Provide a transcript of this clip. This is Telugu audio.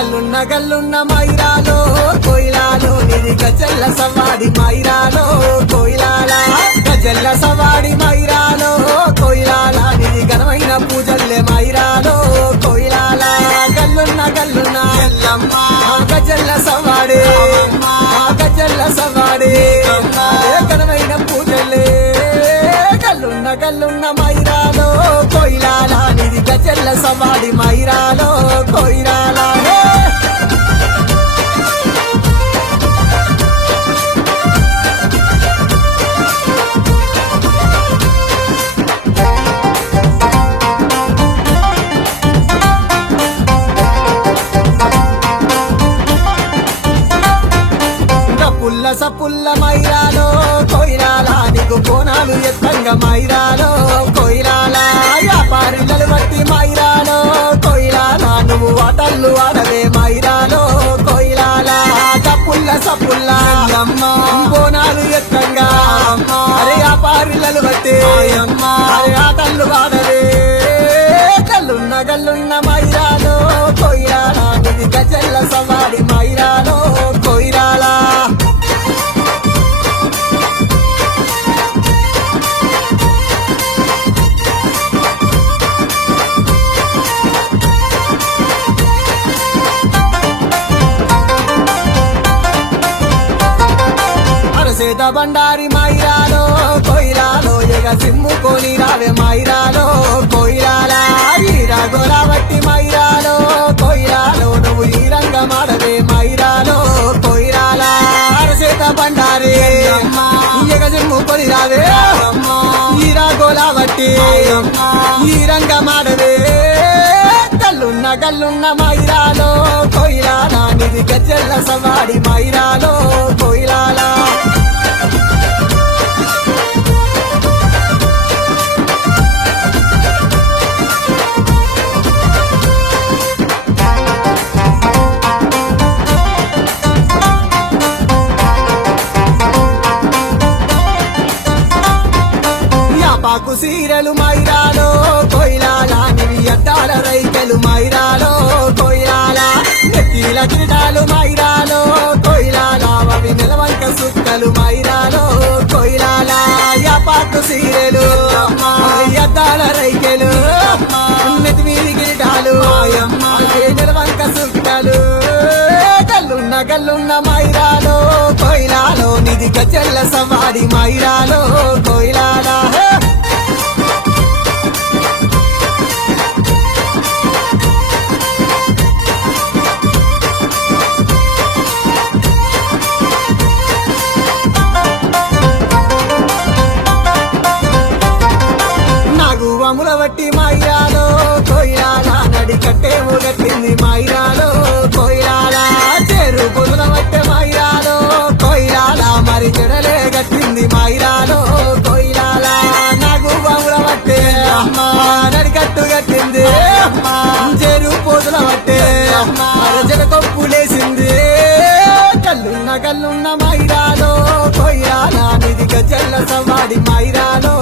గల్లున్న గల్లున్న మైరాలో కోయిలాలో నిది గజల్ల సవాడి మైరాలో కోయిలాల గజల్ల సవాడి మైరాలో కోయిలాల నిది ఘనమైన పూజల్లే మైరాలో కోయిలాల గల్లున్న గల్లున్న ఎల్లమ్మ గజల్ల సవాడి గజల్ల సవాడి ఘనమైన పూజల్లే గల్లున్న గల్లున్న మైరాలో కోయిలాల నిది గజల్ల సవాడి మైరాలో కోయిలాల సపుల్ల మైరాలో కోయిలాల నీకు కోనాలు ఎత్తంగా మైరాలో కోయిలాల వ్యాపారులను బట్టి మైరాలో కోయిలాల నువ్వు ఆటలు ఆడలే మైరాలో కోయిలాల సపుల్ల సపుల్ల కోనాలు ఎత్తంగా అరే వ్యాపారులను బట్టి అరే ఆటలు ఆడలే గల్లున్న గల్లున్న మైరాలో కోయిలాల నిది గజల్ల సవాడి మైరాలో కోయిలాల సేత బండారి మైరాలో కోయిలాలో ఎగ సిమ్ముకొని రావే మైరాలో కోయిలాల ఈరా గోలావట్టి మైరాలో కోయిలాలో నువ్వు ఈ రంగమాడవే మైరాలో కోయిలాల సేత బండారి ఎగ సిమ్ముకొని రావే ఈరా గోలావట్టి ఈ రంగమాడవే గల్లున్న గల్లున్న మైరాలో కోయిలాల నిది గజల్ల సవాడి మైరాలో కోయిలాల పాకు సీరలు మైరాలో కోయిలాల నివి అద్దాల రైకెలు మైరాలో కోయిలాల నెత్తిల కిరీటాలు మైరాలో కోయిలాల అవి నిలవంక సుక్కలు మైరాలో కోయిలాల పాకు సీరలు అద్దాల రైకెలు నెత్తి మీది కిరీటాలు నిలవంక సుక్కలు గల్లున్న గల్లున్న మైరాలో కోయిలాలో నిది గజల్ల సవాడి మైరాలో కోయిలాల అముల వట్టి మైరాలో కోయిలాల నడి కట్టేము గట్టింది మైరాలో కోయిలాల చెరు పొదుల వట్టె మైరాలో కోయిలాల మరి చెడలే గట్టింది మైరాలో కోయిలాల నాకు అముల వట్టే నడి కట్టు గట్టింది చెరు పొదుల వట్టే జడ కొప్పులేసింది గల్లున్న గల్లున్న మైరాలో కోయిలాల నిది గజల్ల సవాడి మైరాలో